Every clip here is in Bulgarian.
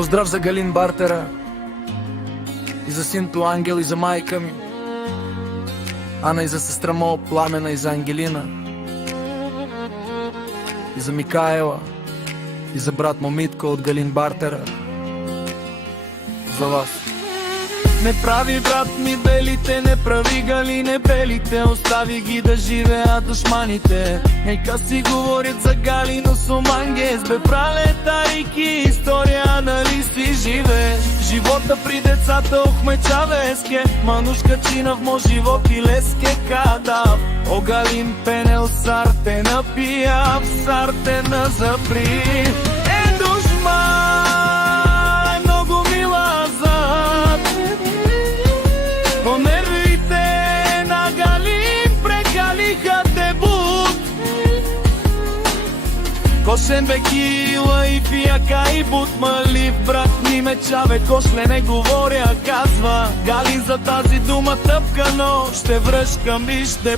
Поздрав за Галин Бартера и за синто Ангел и за майка ми Ана, и за сестра моя Пламена, и за Ангелина, и за Микаела, и за брат му Митко от Галин Бартера. За вас. Не прави, брат ми, белите, не прави, Галине, белите, остави ги да живеят душманите. Нека си говорят за Галино Сомангес, бе пралета рики, история, нали си живееш? Живота при децата охмечавеске, манушка чина в мой живот и леске кадав. О, Галин пенел сарте напия, в сарте на запри. Е, душман, е много мила зад, но нервите на Галин прекалиха дебут. Кошен бе кила и пияка и бут, малив брат ми мечаве, кошле не говоря, казва Галин за тази дума тъпка, но ще връшкам и ще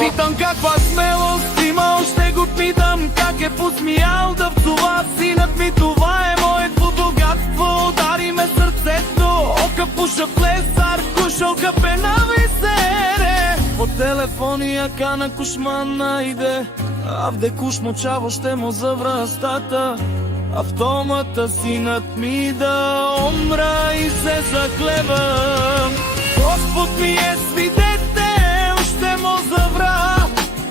питам каква смелост има, още го питам как е посмял да вцува синът ми, това е моето богатство, удари ме сърцето, ока пуша плесар, кушалка пена висере, по телефония кана кушман найде, авде куш мочаво ще му завра стата, автомата синът ми да умра и се заклевам. Господ ми е свидетел, ще му завра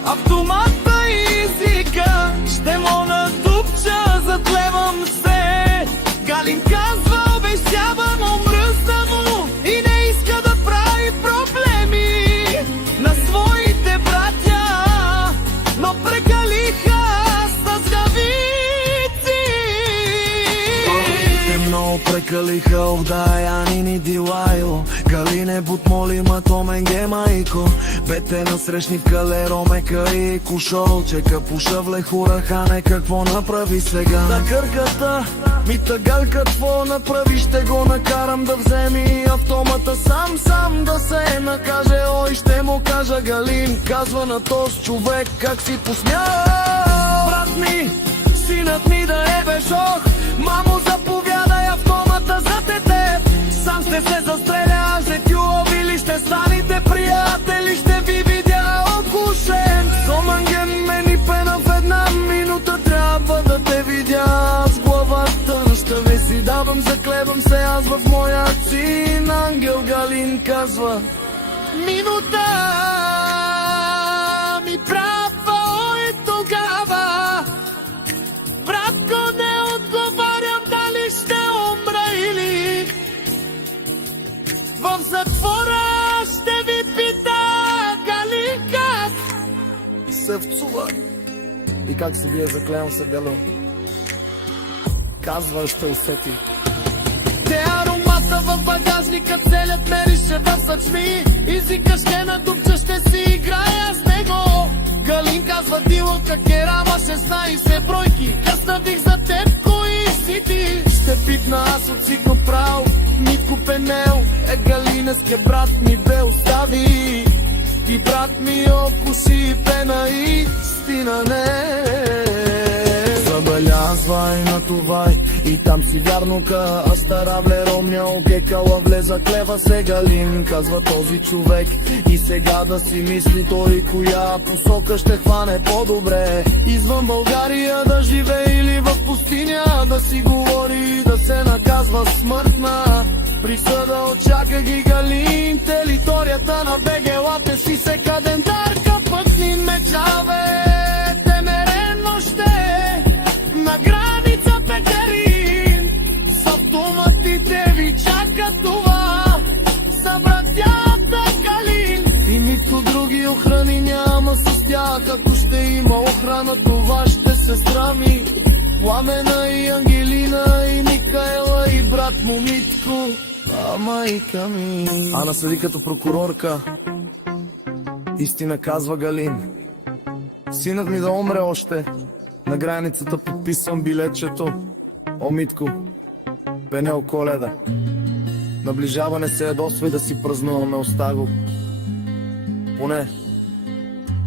автомата и езика, ще му надупча, затлевам се. Галин казва, обещавам, омръзна му и не иска да прави проблеми на своите братя, но прекалиха с гавици. Много прекалиха, овдаяни ни дилайло. Галине бут моли ма то менге майко, бете насрещни в калеро мека и кушол, чека пуша влехура хане, какво направи сега? На кърката ми тъгал, какво направи, ще го накарам да вземи автомата сам да се накаже. Ой, ще му кажа, Галин казва на този човек, как си посмя. Брат ми, синът ми да е бешох, мамо заповядай автомата за тете. Сам ще се застреля, ще ти убили, ще станете приятели, ще ви видя окушен. Соманген ме ни пена в една минута, трябва да те видя с главата. Но ще ви си давам, заклевам се аз в моя син Ангел. Галин казва, минута ми права е тогава. Братко, не отговарям дали ще умра или в затвора ще ви пита Галин как се вцува и как се вие заклевам се дело. Казва, ще усети. Те аромата в багажника целят мерише в съчми, езика ще надупча, ще си играя с него. Галин казва, дило как е рама, 16 бройки, късна дих за теб, кои си ти? Ще пипна аз от сигно право, Митко пенел, е Галинеске брат ми бе остави. Ти брат ми опуши пена истина не. Забелязвай, натовай и там си вярно ка, а стара вле ромня окекала влеза клева се. Галин казва този човек и сега да си мисли той коя посока ще хване по-добре. Извън България да живее или в пустиня, да си говори, да се наказва смъртна присъда. Очака ги Галин, територията на бегелате си се кадендарка, пътни мечаве, темерено ще на граница Петерин. С автоматите ви чака това, са братята Галин и Митко, други охрани няма с тях. Ако ще има охрана, това ще сестра ми Пламена и Ангелина и Микаела и брат му Митко, а майка ми Ана седи като прокурорка. Истина казва Галин, синът ми да умре още, на границата подписвам билетчето. О, Митко, пенел Коледа, наближаване се ядосва и да си празнуваме остаго. Поне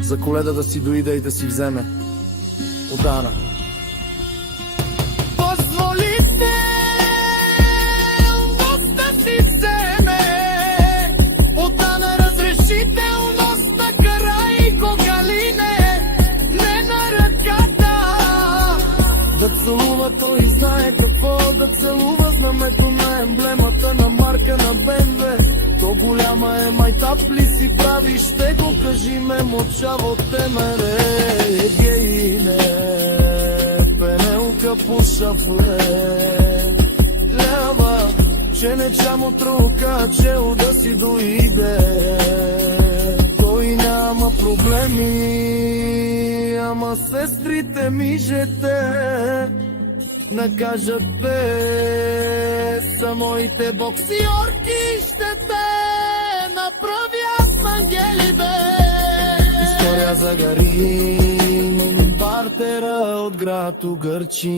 за Коледа да си дойде и да си вземе от Ана. Позволите целува знамето на емблемата на марка на БМВ. То голяма е, майтап ли си прави, ще го кажи ме, мълчаво те мере. Гейне, пенелка по шафле, лява, че не чамо трука, чел да си дойде. Той няма проблеми, ама сестрите ми жете накажат те, са моите боксиорки, ще те направя с ангели, бе. История за Гарин, партера от град Угърчин.